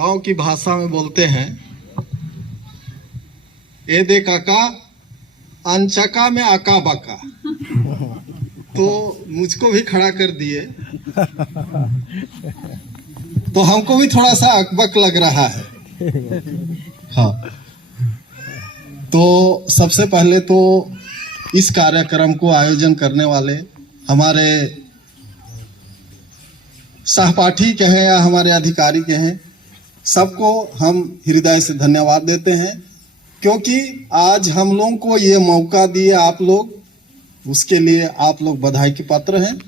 गांव की भाषा में बोलते हैं, ए दे काका अनचका में आका बाका। तो मुझको भी खड़ा कर दिए, तो हमको भी थोड़ा सा अकबक लग रहा है। हाँ, तो सबसे पहले तो इस कार्यक्रम को आयोजन करने वाले हमारे सहपाठी कहें या हमारे अधिकारी कहें, सबको हम हृदय से धन्यवाद देते हैं, क्योंकि आज हम लोगों को ये मौका दिए आप लोग, उसके लिए आप लोग बधाई के पात्र हैं।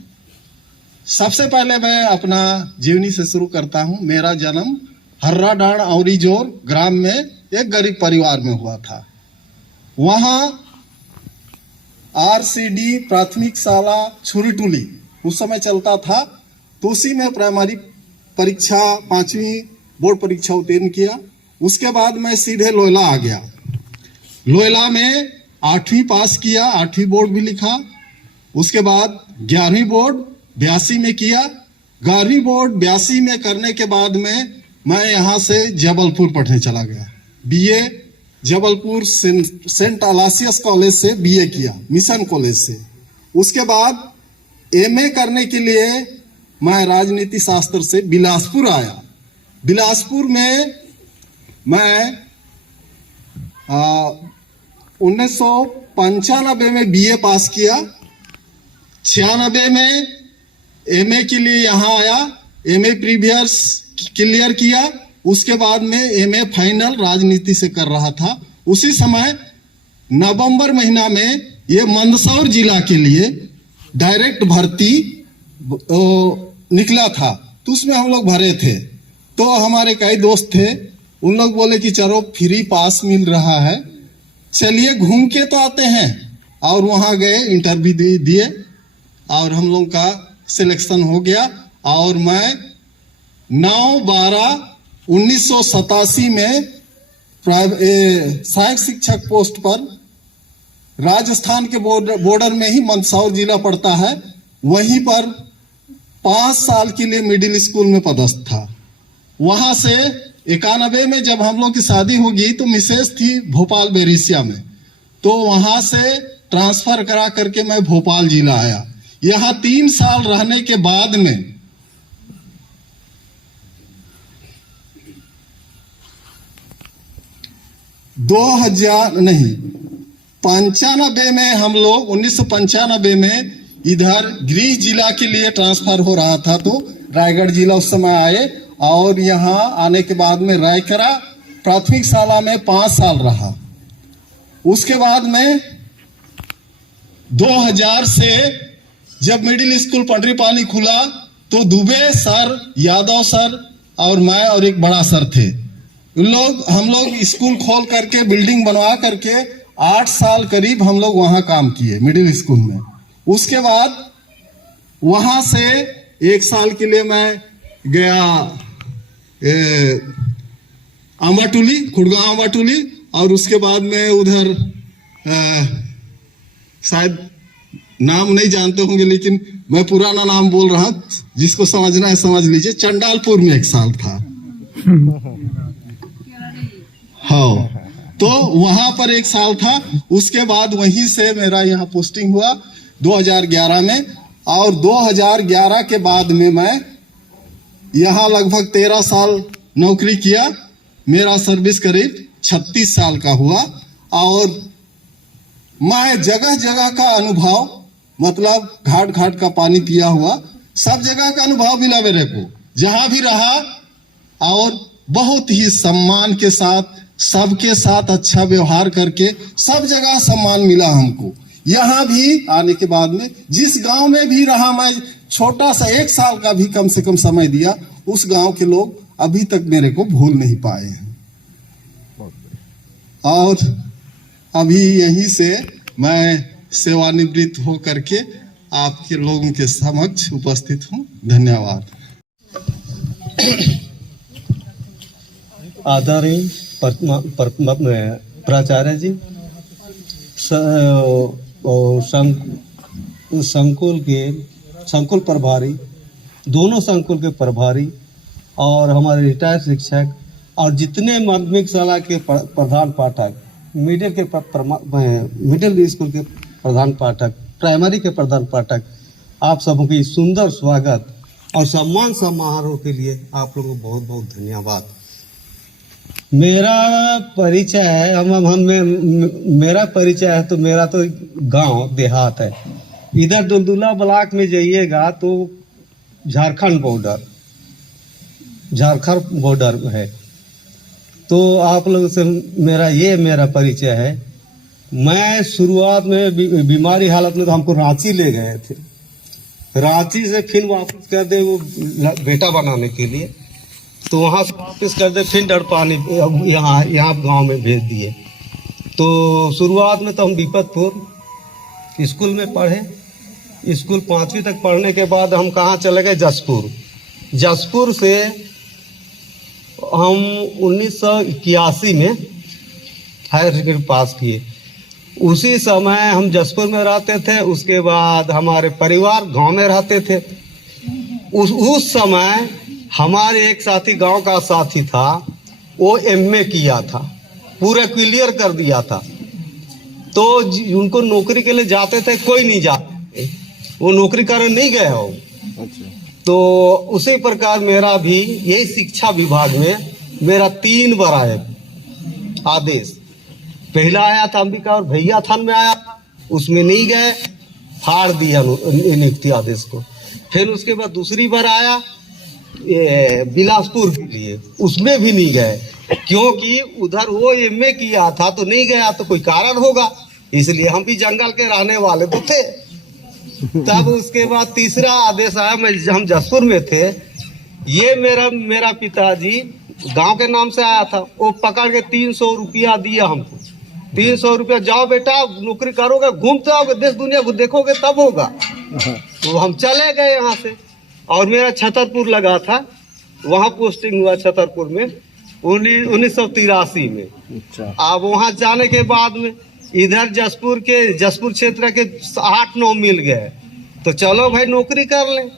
सबसे पहले मैं अपना जीवनी से शुरू करता हूं। मेरा जन्म हर्राडांड औरीजोर ग्राम में एक गरीब परिवार में हुआ था। वहां आरसीडी प्राथमिक शाला छुरीटुली उस समय चलता था, तो उसी में प्राइमरी परीक्षा 5वीं बोर्ड परीक्षा उत्तीर्ण किया। उसके बाद मैं सीधे लोयला आ गया। लोयला में 8वीं पास किया, 8वीं बोर्ड भी लिखा। उसके बाद 11वीं बोर्ड 82 में किया। 11वीं बोर्ड 82 में करने के बाद में मैं यहाँ से जबलपुर पढ़ने चला गया। बीए जबलपुर सेंट अलासियस कॉलेज से बीए किया, मिशन कॉलेज से। उसके बाद एमए करने के लिए मैं राजनीति शास्त्र से बिलासपुर आया। बिलासपुर में मैं 1995 में बीए पास किया। 96 में एमए के लिए यहाँ आया, एमए प्रीवियस क्लियर किया। उसके बाद में एमए फाइनल राजनीति से कर रहा था। उसी समय नवंबर महीना में ये मंदसौर जिला के लिए डायरेक्ट भर्ती निकला था, तो उसमें हम लोग भरे थे। तो हमारे कई दोस्त थे, उन लोग बोले कि चलो फ्री पास मिल रहा है, चलिए घूम के तो आते हैं। और वहाँ गए, इंटरव्यू दिए और हम लोग का सिलेक्शन हो गया। और मैं 9/12/1987 में सहायक शिक्षक पोस्ट पर, राजस्थान के बॉर्डर में ही मंदसौर जिला पड़ता है, वहीं पर 5 साल के लिए मिडिल स्कूल में पदस्थ था। वहां से 91 में जब हम लोग की शादी होगी तो मिसेस थी भोपाल बेरिसिया में, तो वहां से ट्रांसफर करा करके मैं भोपाल जिला आया। यहाँ 3 साल रहने के बाद में 1995 में हम लोग 1995 में इधर गृह जिला के लिए ट्रांसफर हो रहा था, तो रायगढ़ जिला उस समय आए। और यहाँ आने के बाद में रायकरा प्राथमिक शाला में 5 साल रहा। उसके बाद में 2000 से जब मिडिल स्कूल पंडरीपाली खुला, तो दुबे सर, यादव सर और मैं और एक बड़ा सर थे। हम लोग स्कूल खोल करके, बिल्डिंग बनवा करके 8 साल करीब हम लोग वहाँ काम किए मिडिल स्कूल में। उसके बाद वहाँ से 1 साल के लिए मैं गया अम्बाटुली, खुड़गांव अम्बाटुली। और उसके बाद में उधर शायद नाम नहीं जानते होंगे, लेकिन मैं पुराना नाम बोल रहा हूँ, जिसको समझना है समझ लीजिए। चंडालपुर में 1 साल था। हाँ, तो वहां पर 1 साल था। उसके बाद वहीं से मेरा यहाँ पोस्टिंग हुआ 2011 में। और 2011 के बाद में मैं यहाँ लगभग 13 साल नौकरी किया। मेरा सर्विस करीब 36 साल का हुआ। और मैं जगह जगह का अनुभव, मतलब घाट घाट का पानी पिया हुआ, सब जगह का अनुभव मिला मेरे को, जहां भी रहा। और बहुत ही सम्मान के साथ, सबके साथ अच्छा व्यवहार करके सब जगह सम्मान मिला हमको। यहाँ भी आने के बाद में जिस गांव में भी रहा, मैं छोटा सा 1 साल का भी कम से कम समय दिया, उस गांव के लोग अभी तक मेरे को भूल नहीं पाए हैं। और अभी यहीं से मैं सेवानिवृत्त हो करके आपके लोगों के समक्ष उपस्थित हूँ। धन्यवाद। आदरणीय प्राचार्य जी, संकुल प्रभारी, दोनों संकुल के प्रभारी और हमारे रिटायर्ड शिक्षक और जितने माध्यमिक शाला के प्रधान पाठक, मिडिल स्कूल के प्रधान पाठक, प्राइमरी के प्रधान पाठक, आप सबों की सुंदर स्वागत और सम्मान समारोह के लिए आप लोगों को बहुत बहुत धन्यवाद। मेरा परिचय है, मेरा परिचय है तो मेरा तो गांव देहात है। इधर दुलदुला ब्लॉक में जाइएगा तो झारखंड बॉर्डर है। तो आप लोगों से मेरा परिचय है। मैं शुरुआत में बीमारी हालत में तो हमको रांची ले गए थे। रांची से फिर वापस कर दे वो बेटा बनाने के लिए, तो वहाँ से वापस कर दे फिर डरपानी यहाँ गांव में भेज दिए। तो शुरुआत में तो हम विपतपुर स्कूल में पढ़े। स्कूल 5वीं तक पढ़ने के बाद हम कहाँ चले गए, जसपुर से हम 1981 में हायर सेकेंडरी पास किए। उसी समय हम जसपुर में रहते थे। उसके बाद हमारे परिवार गांव में रहते थे। उस समय हमारे एक साथी, गांव का साथी था, वो एमए किया था, पूरा क्लियर कर दिया था। तो उनको नौकरी के लिए जाते थे, कोई नहीं जाते, वो नौकरी करने नहीं गए हो। तो उसी प्रकार मेरा भी यही शिक्षा विभाग में मेरा 3 बार आया आदेश। पहला आया था अंबिका और भैया थान में आया, उसमें नहीं गए, फाड़ दिया नियुक्ति आदेश को। फिर उसके बाद दूसरी बार आया बिलासपुर के लिए, उसमें भी नहीं गए, क्योंकि उधर वो एमए किया था तो नहीं गया, तो कोई कारण होगा, इसलिए हम भी जंगल के रहने वाले तो थे। तब उसके बाद तीसरा आदेश आया, हम जसपुर में थे। ये मेरा पिताजी गांव के नाम से आया था, वो पकड़ के 300 रुपया दिया हमको। 300 रुपया, जाओ बेटा नौकरी करोगे, घूमते आओगे, देश दुनिया को देखोगे तब होगा। तो हम चले गए यहाँ से। और मेरा छतरपुर लगा था, वहाँ पोस्टिंग हुआ छतरपुर में 1983 में। अब वहाँ जाने के बाद में इधर जसपुर क्षेत्र के 8-9 मिल गए, तो चलो भाई नौकरी कर लें।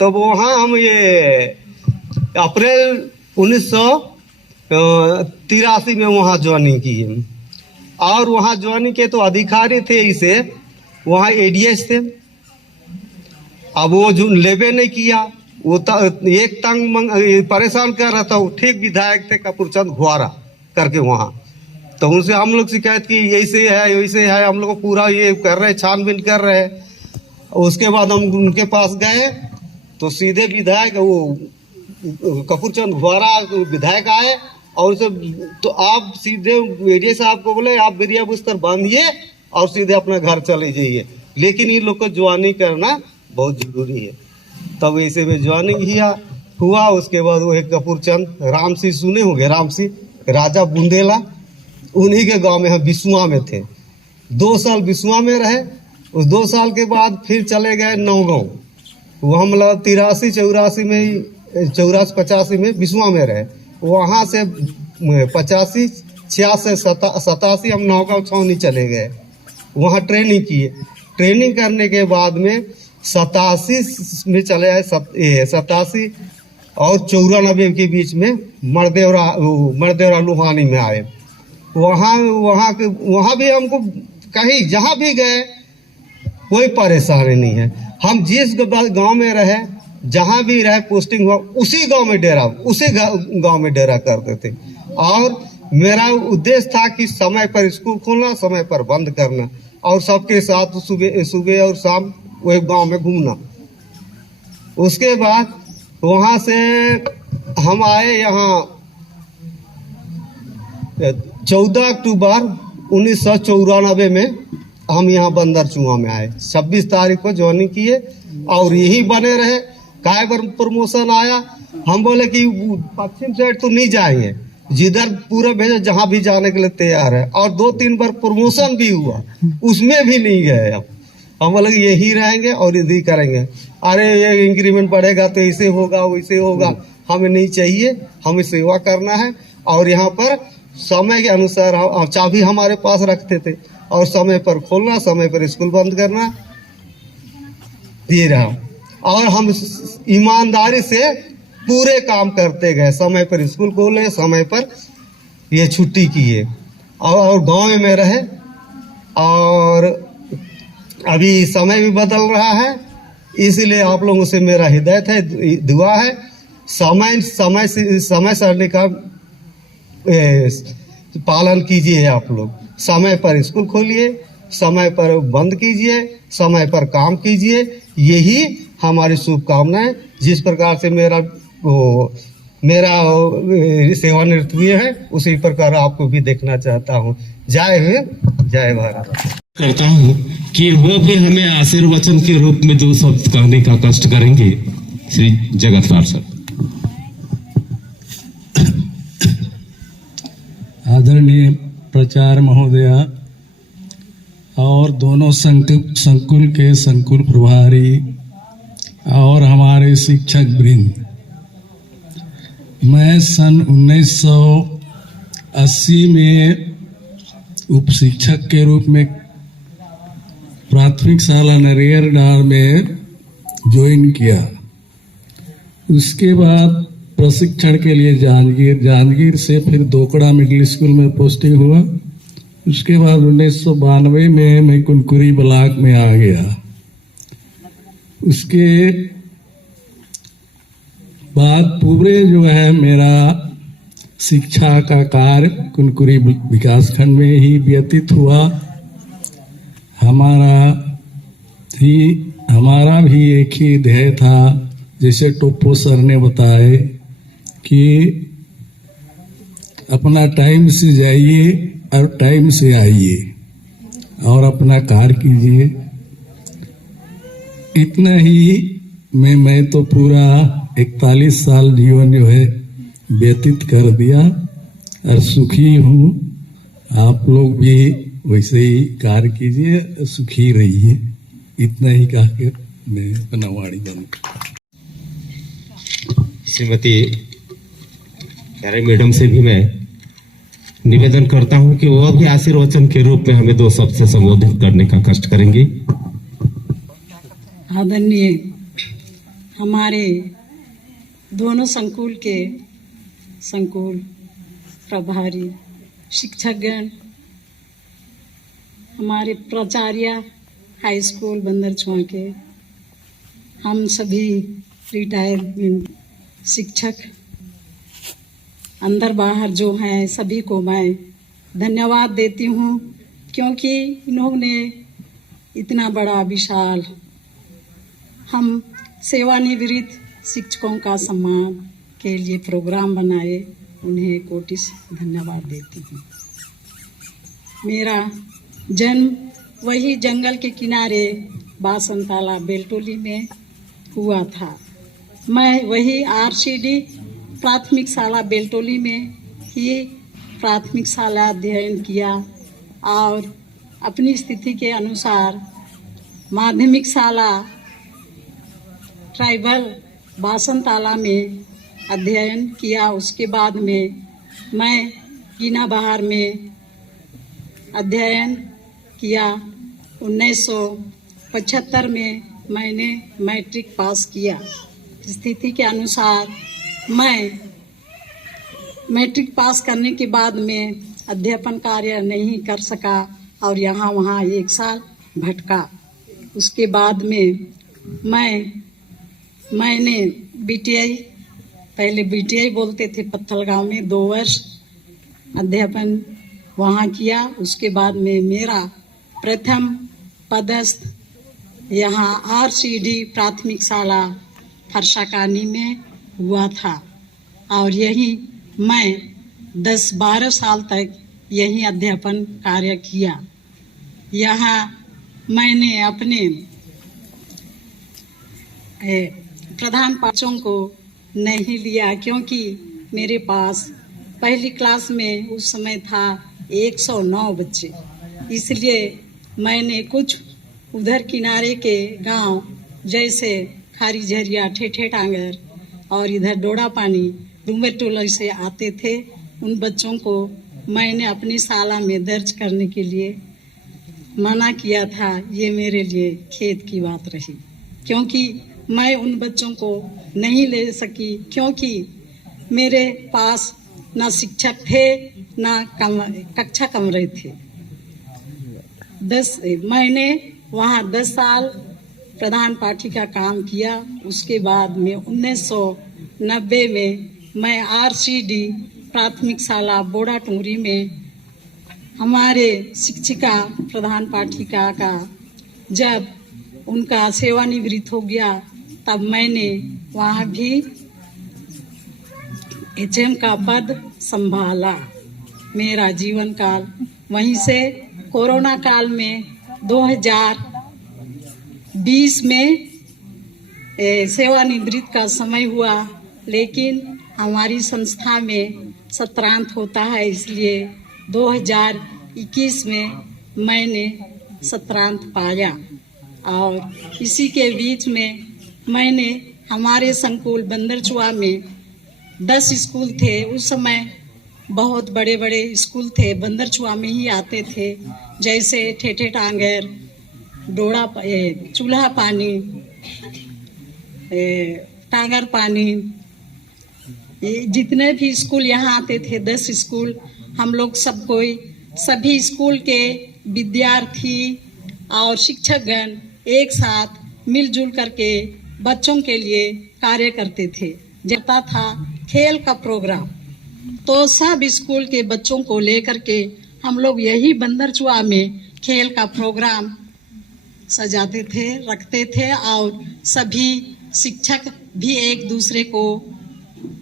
तो वहाँ हम ये अप्रैल 1983 में वहाँ ज्वाइनिंग किए। और वहाँ ज्वाइनिंग के तो अधिकारी थे, इसे वहाँ एडीएस थे। अब वो जो लेबे नहीं किया, वो एक तंग परेशान कर रहा था, वो ठीक विधायक थे कपूरचंद घुआरा करके वहाँ। तो उनसे हम लोग शिकायत की, ऐसे है वैसे है, हम लोग को पूरा ये कर रहे, छानबीन कर रहे हैं। उसके बाद हम उनके पास गए तो सीधे विधायक वो कपूरचंद घुआरा विधायक आए और उनसे, तो आप सीधे एडीए साहब को बोले आप बिरिया बिस्तर बांधिए और सीधे अपने घर चले जाइए, लेकिन इन लोग को ज्वाइनिंग करना बहुत जरूरी है। तब ऐसे में ज्वाइनिंग हुआ। उसके बाद वो एक कपूरचंद राम सिंह सुने होंगे, राम सिंह राजा बुंदेला, उन्हीं के गांव में हम बिसुआ में थे। 2 साल बिसुआ में रहे। उस 2 साल के बाद फिर चले गए नौगांव। वो हम लोग 83-84 में 84-85 में बिसुआ में रहे। वहाँ से 85-86-87 हम नौगांव छावनी चले गए, वहाँ ट्रेनिंग किए। ट्रेनिंग करने के बाद में 87 में चले आए, 87 और 94 के बीच में मरदेवरा लुहानी में आए। वहाँ भी हमको कहीं जहाँ भी गए कोई परेशानी नहीं है। हम जिस गांव में रहे, जहाँ भी रहे पोस्टिंग हुआ, उसी गांव में डेरा करते थे। और मेरा उद्देश्य था कि समय पर स्कूल खोलना, समय पर बंद करना, और सबके साथ सुबह और शाम वही गांव में घूमना। उसके बाद वहाँ से हम आए यहाँ 14 अक्टूबर 1994 में हम यहाँ बंदर चुहा में आए। 26 तारीख को ज्वाइनिंग किए और यही बने रहे। काय बार प्रमोशन आया, हम बोले कि पश्चिम साइड तो नहीं जाएंगे, जिधर पूरा भेजो, जहाँ भी जाने के लिए तैयार है। और 2-3 बार प्रमोशन भी हुआ, उसमें भी नहीं गए। हम बोले यही रहेंगे और यही करेंगे। अरे ये इंक्रीमेंट बढ़ेगा तो ऐसे होगा वैसे होगा, हमें नहीं चाहिए, हमें सेवा करना है। और यहाँ पर समय के अनुसार चाबी हमारे पास रखते थे और समय पर खोलना, समय पर स्कूल बंद करना, ये रहा। और हम ईमानदारी से पूरे काम करते गए, समय पर स्कूल खोले, समय पर ये छुट्टी किए और गांव में रहे। और अभी समय भी बदल रहा है, इसलिए आप लोगों से मेरा हिदायत है, दुआ है, समय सारणी का पालन कीजिए। आप लोग समय पर स्कूल खोलिए, समय पर बंद कीजिए, समय पर काम कीजिए, यही हमारी शुभकामनाएं। जिस प्रकार से मेरा सेवानिवृत्त हुए हैं, उसी प्रकार आपको भी देखना चाहता हूँ। जय हिंद, जय भारत। करता हूँ कि वो भी हमें आशीर्वचन के रूप में 2 शब्द कहने का कष्ट करेंगे। श्री जगतपाल सर। आदरणीय प्राचार्य महोदया और दोनों संकुल के संकुल प्रभारी और हमारे शिक्षक वृंद, मैं सन 1980 में उप शिक्षक के रूप में प्राथमिक शाला नरियरडार में ज्वाइन किया। उसके बाद प्रशिक्षण के लिए जांजगीर से फिर दोकड़ा मिडिल स्कूल में पोस्टिंग हुआ। उसके बाद 1992 में मैं कुनकुरी ब्लॉक में आ गया। उसके बाद पूरे जो है मेरा शिक्षा का कार्य कुनकुरी विकास खंड में ही व्यतीत हुआ। हमारा भी एक ही ध्येय था, जैसे टोप्पो सर ने बताए कि अपना टाइम से जाइए और टाइम से आइए और अपना कार्य कीजिए। इतना ही मैं तो पूरा 41 साल जीवन जो है व्यतीत कर दिया और सुखी हूँ। आप लोग भी वैसे ही कार्य कीजिए, सुखी रहिए। इतना ही कह के मैं अपना वाणी बंद। श्रीमती प्यारे मैडम से भी मैं निवेदन करता हूं कि वह भी आशीर्वचन के रूप में हमें 2 शब्द से संबोधित करने का कष्ट करेंगी। आदरणीय हमारे दोनों संकुल के संकुल प्रभारी, शिक्षकगण, हमारे प्राचार्य हाई स्कूल बंदरछुआ के, हम सभी रिटायर्ड शिक्षक अंदर बाहर जो हैं, सभी को मैं धन्यवाद देती हूँ, क्योंकि इन्होंने इतना बड़ा विशाल हम सेवानिवृत्त शिक्षकों का सम्मान के लिए प्रोग्राम बनाए। उन्हें कोटि से धन्यवाद देती हूँ। मेरा जन्म वही जंगल के किनारे बासनताला बेलटोली में हुआ था। मैं वही आरसीडी प्राथमिक शाला बेलटोली में ही प्राथमिक शाला अध्ययन किया और अपनी स्थिति के अनुसार माध्यमिक शाला ट्राइबल बासनताला में अध्ययन किया। उसके बाद में मैं कीना बहार में अध्ययन किया। 1975 में मैंने मैट्रिक पास किया। स्थिति के अनुसार मैं मैट्रिक पास करने के बाद में अध्यापन कार्य नहीं कर सका और यहाँ वहाँ 1 साल भटका। उसके बाद में मैंने बीटीआई, पहले बीटीआई बोलते थे, पत्थलगांव में 2 वर्ष अध्यापन वहाँ किया। उसके बाद में मेरा प्रथम पदस्थ यहाँ आरसीडी प्राथमिक शाला फरसाकानी में हुआ था और यही मैं 10-12 साल तक यही अध्यापन कार्य किया। यहाँ मैंने अपने प्रधान पाठों को नहीं लिया, क्योंकि मेरे पास पहली क्लास में उस समय था 109 बच्चे। इसलिए मैंने कुछ उधर किनारे के गांव जैसे खारी झरिया, ठेठे टांगर और इधर डोड़ा पानी, डूमर टोला से आते थे, उन बच्चों को मैंने अपनी शाला में दर्ज करने के लिए मना किया था। ये मेरे लिए खेद की बात रही, क्योंकि मैं उन बच्चों को नहीं ले सकी क्योंकि मेरे पास ना शिक्षक थे ना कक्षा कमरे थे। मैंने वहाँ 10 साल प्रधान पाठी का काम किया। उसके बाद में 1990 में मैं RCD प्राथमिक शाला बोड़ा टुंगरी में हमारे शिक्षिका प्रधान पाठिका का जब उनका सेवानिवृत्त हो गया तब मैंने वहाँ भी HM का पद संभाला। मेरा जीवन काल वहीं से कोरोना काल में 2020 में सेवानिवृत्त का समय हुआ, लेकिन हमारी संस्था में सत्रांत होता है, इसलिए 2021 में मैंने सत्रांत पाया। और इसी के बीच में मैंने हमारे संकुल बंदरचुआ में 10 स्कूल थे। उस समय बहुत बड़े बड़े स्कूल थे, बंदरचुआ में ही आते थे, जैसे ठेठे टांगर, डोड़ा चूल्हा पानी, टांगर पानी, ये जितने भी स्कूल यहाँ आते थे 10 स्कूल, हम लोग सब कोई सभी स्कूल के विद्यार्थी और शिक्षकगण एक साथ मिलजुल करके बच्चों के लिए कार्य करते थे। जब था खेल का प्रोग्राम तो सब स्कूल के बच्चों को लेकर के हम लोग यही बंदरचुआ में खेल का प्रोग्राम सजाते थे, रखते थे, और सभी शिक्षक भी एक दूसरे को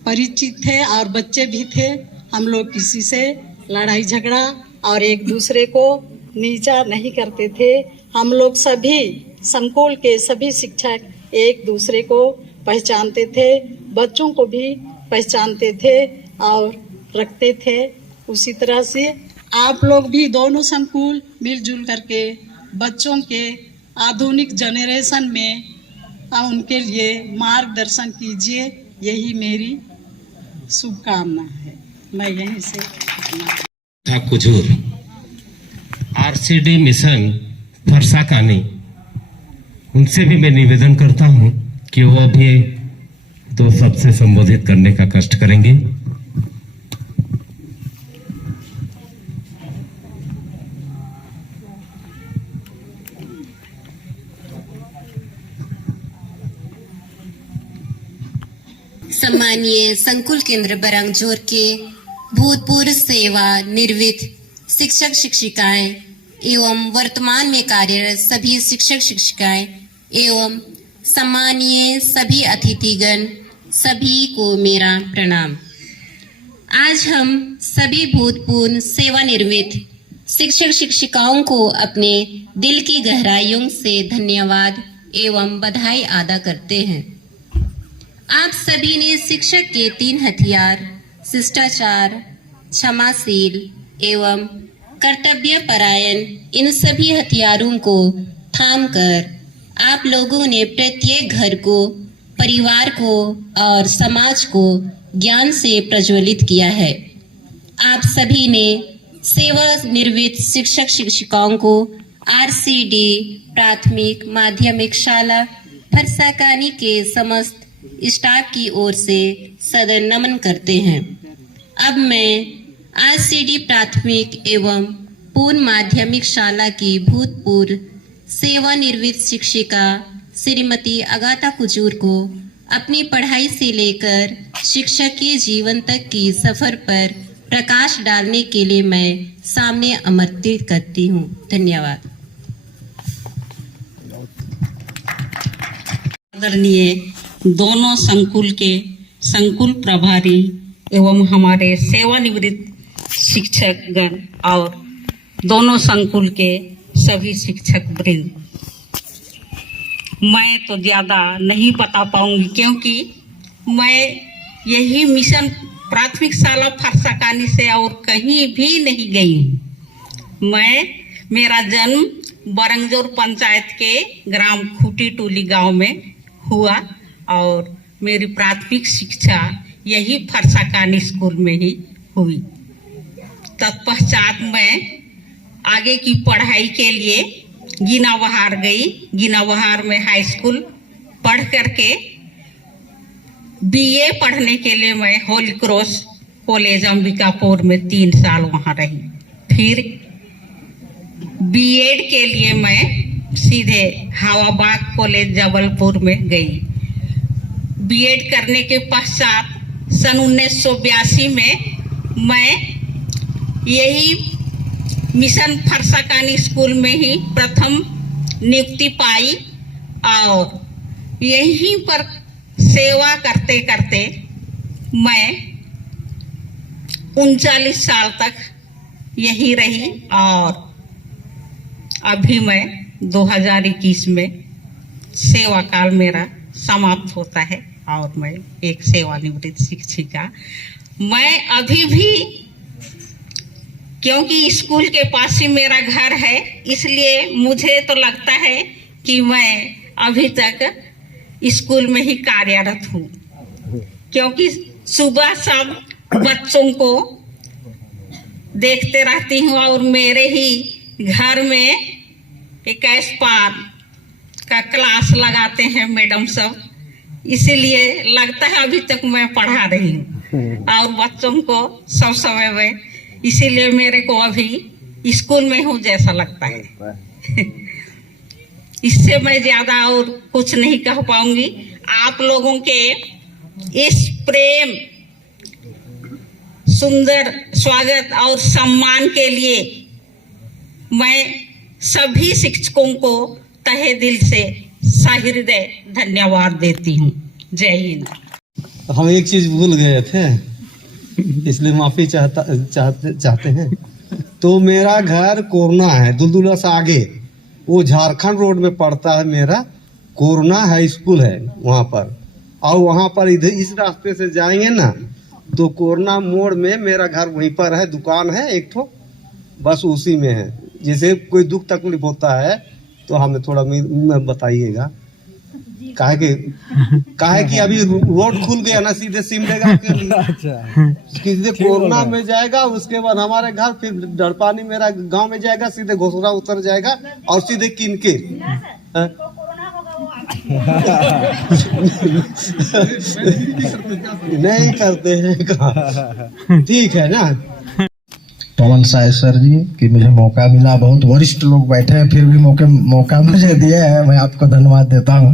परिचित थे और बच्चे भी थे। हम लोग किसी से लड़ाई झगड़ा और एक दूसरे को नीचा नहीं करते थे। हम लोग सभी संकुल के सभी शिक्षक एक दूसरे को पहचानते थे, बच्चों को भी पहचानते थे और रखते थे। उसी तरह से आप लोग भी दोनों संकुल मिलजुल करके बच्चों के आधुनिक जनरेशन में उनके लिए मार्गदर्शन कीजिए, यही मेरी शुभकामना है। मैं यहीं से था कुजूर RCD मिशन फरसाकानी, उनसे भी मैं निवेदन करता हूं कि वो भी 2 शब्द से संबोधित करने का कष्ट करेंगे। सम्मानीय संकुल केंद्र बरंगजोर के भूतपूर्व सेवा निवृत्त शिक्षक शिक्षिकाएं एवं वर्तमान में कार्यरत सभी शिक्षक शिक्षिकाएं एवं सम्मानीय सभी अतिथिगण, सभी को मेरा प्रणाम। आज हम सभी भूतपूर्व सेवानिवृत्त शिक्षक शिक्षिकाओं को अपने दिल की गहराइयों से धन्यवाद एवं बधाई अदा करते हैं। आप सभी ने शिक्षक के 3 हथियार शिष्टाचार, क्षमाशील एवं कर्तव्य परायण, इन सभी हथियारों को थामकर आप लोगों ने प्रत्येक घर को, परिवार को और समाज को ज्ञान से प्रज्वलित किया है। आप सभी ने सेवानिवृत्त शिक्षक शिक्षिकाओं को RCD प्राथमिक माध्यमिक शाला फरसाकानी के समस्त स्टाफ की ओर से सदर नमन करते हैं। अब मैं RCD प्राथमिक एवं पूर्ण माध्यमिक शाला की भूतपूर्व सेवानिवृत्त शिक्षिका श्रीमती अगाथा कुजूर को अपनी पढ़ाई से लेकर शिक्षकीय जीवन तक की सफर पर प्रकाश डालने के लिए मैं सामने आमंत्रित करती हूँ। धन्यवाद। आदरणीय दोनों संकुल के संकुल प्रभारी एवं हमारे सेवानिवृत्त शिक्षकगण और दोनों संकुल के सभी शिक्षक वृंद, मैं तो ज़्यादा नहीं बता पाऊंगी क्योंकि मैं यही मिशन प्राथमिक शाला फरसाकानी से और कहीं भी नहीं गई हूँ। मेरा जन्म बरंगजोर पंचायत के ग्राम खूटी टोली गांव में हुआ और मेरी प्राथमिक शिक्षा यही फरसाकानी स्कूल में ही हुई। तत्पश्चात मैं आगे की पढ़ाई के लिए गिनावहार गई। गिनावहार में हाई स्कूल पढ़ करके बीए पढ़ने के लिए मैं होली क्रॉस कॉलेज अंबिकापुर में 3 साल वहाँ रही। फिर बीएड के लिए मैं सीधे हवाबाग कॉलेज जबलपुर में गई। बीएड करने के पश्चात सन 1982 में मैं यही मिशन फरसाकानी स्कूल में ही प्रथम नियुक्ति पाई और यहीं पर सेवा करते करते मैं 39 साल तक यहीं रही और अभी मैं 2021 में सेवा काल मेरा समाप्त होता है और मैं एक सेवानिवृत्त शिक्षिका। मैं अभी भी, क्योंकि स्कूल के पास ही मेरा घर है, इसलिए मुझे तो लगता है कि मैं अभी तक स्कूल में ही कार्यरत हूँ, क्योंकि सुबह सब बच्चों को देखते रहती हूँ और मेरे ही घर में 21 पार का क्लास लगाते हैं मैडम सब, इसीलिए लगता है अभी तक मैं पढ़ा रही हूँ और बच्चों को सब समय में, इसीलिए मेरे को अभी स्कूल में हूँ जैसा लगता है। इससे मैं ज्यादा और कुछ नहीं कह पाऊंगी। आप लोगों के इस प्रेम, सुंदर स्वागत और सम्मान के लिए मैं सभी शिक्षकों को तहे दिल से सहृदय धन्यवाद देती हूँ। जय हिंद। हम एक चीज भूल गए थे, इसलिए माफी चाहते हैं। तो मेरा घर कोरना है, दुलदुला से आगे, वो झारखंड रोड में पड़ता है। मेरा कोरना हाई स्कूल है वहाँ पर, और वहाँ पर इधर इस रास्ते से जाएंगे ना तो कोरना मोड़ में मेरा घर वहीं पर है। दुकान है एक ठो, बस उसी में है। जैसे कोई दुख तकलीफ होता है तो हमें थोड़ा बताइएगा। काहे कि अभी रोड खुल गया ना, सीधे सिमडेगा के लिए सीधे कोरोना में जाएगा, उसके बाद हमारे घर, फिर डरपानी मेरा गांव में जाएगा, सीधे घोसरा उतर जाएगा और सीधे किनके नहीं करते हैं। ठीक है ना। पवन साय सर जी कि मुझे मौका मिला, बहुत वरिष्ठ लोग बैठे हैं फिर भी मौका मुझे दिया है, मैं आपको धन्यवाद देता हूँ।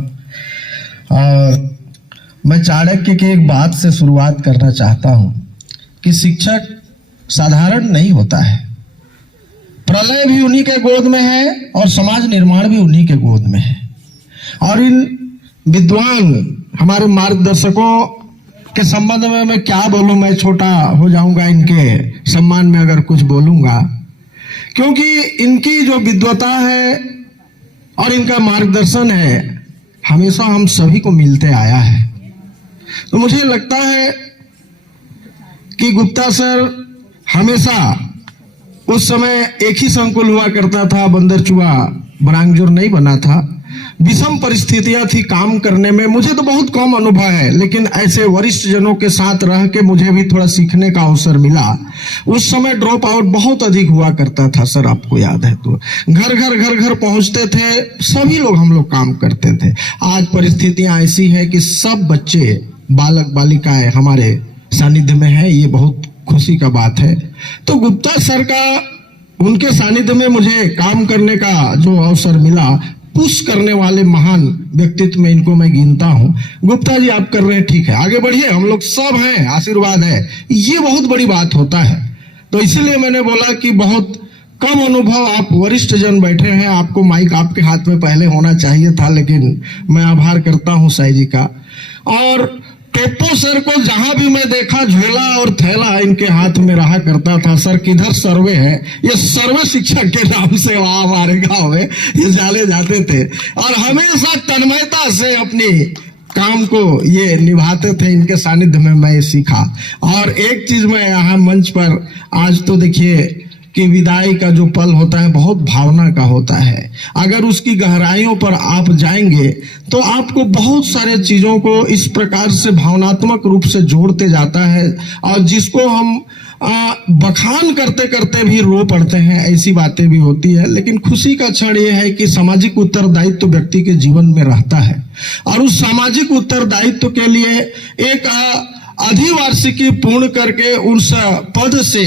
और मैं चाणक्य की एक बात से शुरुआत करना चाहता हूँ कि शिक्षक साधारण नहीं होता है। प्रलय भी उन्हीं के गोद में है और समाज निर्माण भी उन्हीं के गोद में है। और इन विद्वान हमारे मार्गदर्शकों के संबंध में मैं क्या बोलूं, मैं छोटा हो जाऊंगा इनके सम्मान में अगर कुछ बोलूंगा, क्योंकि इनकी जो विद्वता है और इनका मार्गदर्शन है हमेशा हम सभी को मिलते आया है। तो मुझे लगता है कि गुप्ता सर हमेशा, उस समय एक ही संकुल हुआ करता था, बंदरचुआ बरांगजोर नहीं बना था, विषम परिस्थितियां थी काम करने में। मुझे तो बहुत कम अनुभव है, लेकिन ऐसे वरिष्ठ जनों के साथ रह के मुझे भी थोड़ा सीखने का अवसर मिला। उस समय ड्रॉप आउट बहुत अधिक हुआ करता था सर, आपको याद है तो घर घर पहुंचते थे, सभी लोग हम लोग काम करते थे। आज परिस्थितियां ऐसी है कि सब बच्चे, बालक बालिकाएं हमारे सानिध्य में है, ये बहुत खुशी का बात है। तो गुप्ता सर का, उनके सानिध्य में मुझे काम करने का जो अवसर मिला, पुश करने वाले महान व्यक्तित्व में इनको मैं गिनता हूं। गुप्ता जी आप कर रहे हैं, ठीक है, आगे बढ़िए, हम लोग सब हैं, आशीर्वाद है, ये बहुत बड़ी बात होता है। तो इसीलिए मैंने बोला कि बहुत कम अनुभव, आप वरिष्ठ जन बैठे हैं, आपको माइक आपके हाथ में पहले होना चाहिए था, लेकिन मैं आभार करता हूं साई जी का। और टेप्पो सर को जहां भी मैं देखा, झोला और थैला इनके हाथ में रहा करता था। सर किधर सर्वे है, ये सर्वे शिक्षक के नाम से वहां हमारे गांव में ये जाने जाते थे और हमेशा तन्मयता से अपनी काम को ये निभाते थे। इनके सानिध्य में मैं सीखा। और एक चीज मैं यहाँ मंच पर आज तो देखिए कि विदाई का जो पल होता है बहुत भावना का होता है। अगर उसकी गहराइयों पर आप जाएंगे तो आपको बहुत सारे चीजों को इस प्रकार से भावनात्मक रूप से जोड़ते जाता है, और जिसको हम बखान करते करते भी रो पड़ते हैं, ऐसी बातें भी होती है। लेकिन खुशी का क्षण यह है कि सामाजिक उत्तरदायित्व तो व्यक्ति के जीवन में रहता है, और उस सामाजिक उत्तरदायित्व के लिए एक अधिवार्षिकी पूर्ण करके उस पद से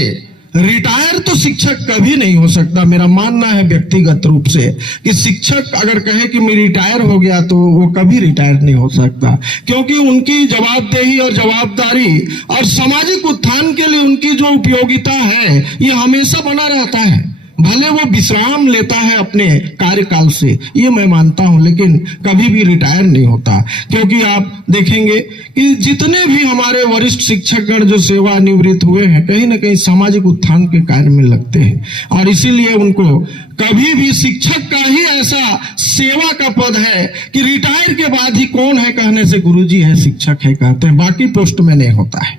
रिटायर तो शिक्षक कभी नहीं हो सकता। मेरा मानना है व्यक्तिगत रूप से कि शिक्षक अगर कहे कि मैं रिटायर हो गया तो वो कभी रिटायर नहीं हो सकता, क्योंकि उनकी जवाबदेही और जवाबदारी और सामाजिक उत्थान के लिए उनकी जो उपयोगिता है ये हमेशा बना रहता है। भले वो विश्राम लेता है अपने कार्यकाल से, ये मैं मानता हूं, लेकिन कभी भी रिटायर नहीं होता। क्योंकि आप देखेंगे कि जितने भी हमारे वरिष्ठ शिक्षकगण जो सेवानिवृत्त हुए हैं कहीं ना कहीं सामाजिक उत्थान के कार्य में लगते हैं, और इसीलिए उनको कभी भी शिक्षक का ही ऐसा सेवा का पद है कि रिटायर के बाद ही कौन है कहने से गुरुजी है, शिक्षक है कहते हैं, बाकी पोस्ट में नहीं होता है।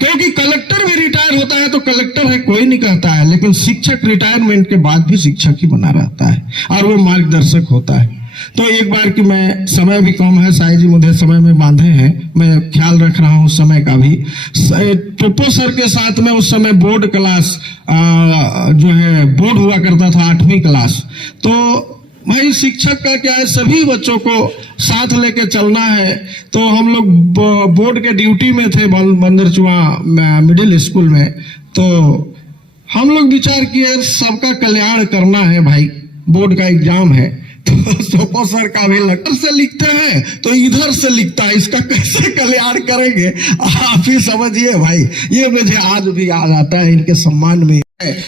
क्योंकि कलेक्टर भी रिटायर होता है तो कलेक्टर है कोई नहीं कहता है, लेकिन शिक्षक रिटायरमेंट के बाद भी शिक्षक ही बना रहता है और वो मार्गदर्शक होता है। तो एक बार कि मैं, समय भी कम है, साई जी मुझे समय में बांधे हैं, मैं ख्याल रख रहा हूँ समय का भी। टोपो सर के साथ में उस समय बोर्ड क्लास जो है बोर्ड हुआ करता था 8वीं क्लास, तो भाई शिक्षक का क्या है, सभी बच्चों को साथ लेके चलना है। तो हम लोग बोर्ड के ड्यूटी में थे बंदरचुआ मिडिल स्कूल में, तो हम लोग विचार किए सबका कल्याण करना है भाई, बोर्ड का एग्जाम है। तो सोपो सर का भी लेटर से लिखते हैं तो इधर से लिखता है, इसका कैसे कल्याण करेंगे आप ही समझिए भाई। ये मुझे आज भी याद आता है, इनके सम्मान में।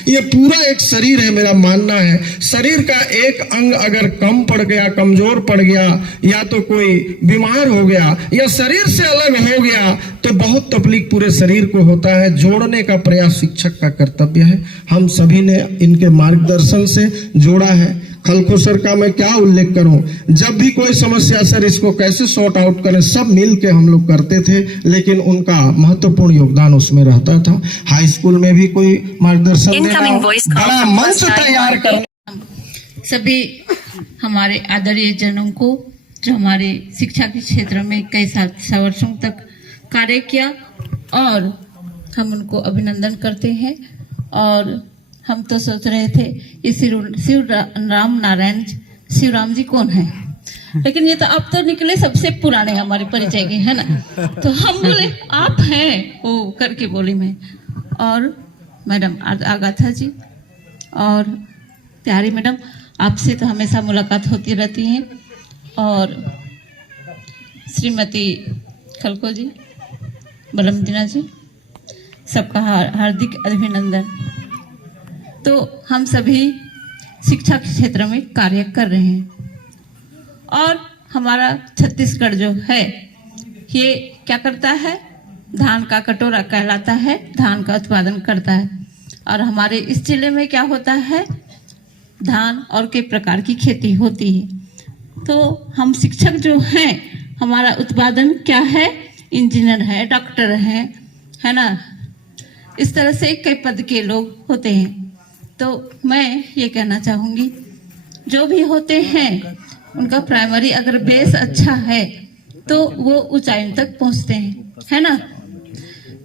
ये पूरा एक शरीर है, मेरा मानना है शरीर का एक अंग अगर कम पड़ गया, कमजोर पड़ गया, या तो कोई बीमार हो गया या शरीर से अलग हो गया तो बहुत तकलीफ पूरे शरीर को होता है। जोड़ने का प्रयास शिक्षक का कर्तव्य है। हम सभी ने इनके मार्गदर्शन से जोड़ा है। खलखो सर का मैं क्या उल्लेख करूं, जब भी कोई समस्या सर इसको कैसे सॉर्ट आउट करें सब मिल के हम लोग करते थे, लेकिन उनका महत्वपूर्ण योगदान उसमें रहता था। हाई स्कूल में भी कोई मार्गदर्शन देना, बड़ा मंच तैयार करना। सभी हमारे आदरणीय जनों को जो हमारे शिक्षा के क्षेत्र में कई वर्षों तक कार्य किया, और हम उनको अभिनंदन करते हैं। और हम तो सोच रहे थे ये शिवराम जी कौन है, लेकिन ये तो अब तो निकले सबसे पुराने हमारे परिचय के, है ना। तो हम बोले आप हैं वो करके बोली मैं, और मैडम आगाथा जी और प्यारी मैडम, आपसे तो हमेशा मुलाकात होती रहती है, और श्रीमती खलको जी, बलमदीना जी, सबका हार्दिक अभिनंदन। तो हम सभी शिक्षा के क्षेत्र में कार्य कर रहे हैं, और हमारा छत्तीसगढ़ जो है ये क्या करता है, धान का कटोरा कहलाता है, धान का उत्पादन करता है। और हमारे इस जिले में क्या होता है, धान और कई प्रकार की खेती होती है। तो हम शिक्षक जो हैं, हमारा उत्पादन क्या है, इंजीनियर है, डॉक्टर है ना, इस तरह से कई पद के लोग होते हैं। तो मैं ये कहना चाहूँगी जो भी होते हैं उनका प्राइमरी अगर बेस अच्छा है तो वो ऊंचाई तक पहुँचते हैं, है ना।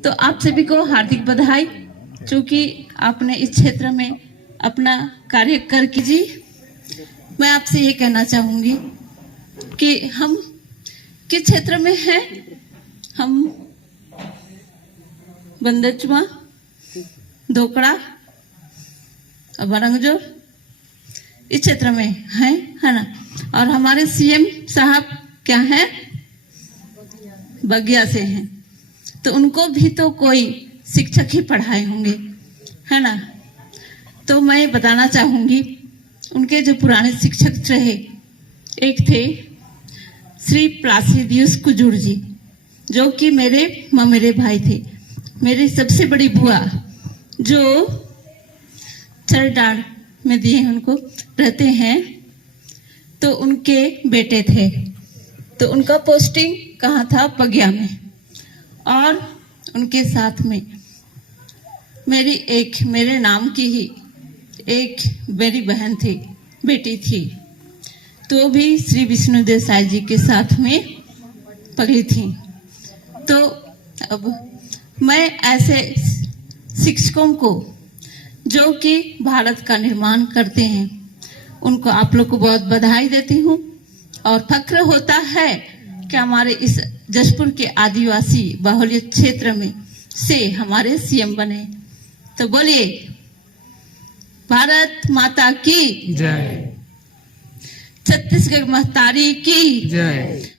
तो आप सभी को हार्दिक बधाई, क्योंकि आपने इस क्षेत्र में अपना कार्य कर कीजिए। मैं आपसे ये कहना चाहूँगी कि हम किस क्षेत्र में हैं, हम बंदरचुआ, धोकड़ा, बरंगजोर इस क्षेत्र में हैं, है ना। और हमारे सीएम साहब क्या हैं, बगिया से हैं, तो उनको भी तो कोई शिक्षक ही पढ़ाए होंगे, है ना। तो मैं बताना चाहूँगी उनके जो पुराने शिक्षक रहे, एक थे श्री प्लासिदियुस कुजूर जी, जो कि मेरे ममेरे भाई थे। मेरी सबसे बड़ी बुआ जो चरडाड़ में दिए उनको रहते हैं, तो उनके बेटे थे। तो उनका पोस्टिंग कहाँ था, बगिया में, और उनके साथ में मेरी एक मेरे नाम की ही एक मेरी बहन थी, बेटी थी, तो भी श्री विष्णु देसाई जी के साथ में पढ़ी थी। तो अब मैं ऐसे शिक्षकों को जो कि भारत का निर्माण करते हैं उनको आप लोग को बहुत बधाई देती हूँ और फक्र होता है कि हमारे इस जशपुर के आदिवासी बाहुल्य क्षेत्र में से हमारे सीएम बने। तो बोलिए भारत माता की जय, छत्तीसगढ़ महतारी की जय।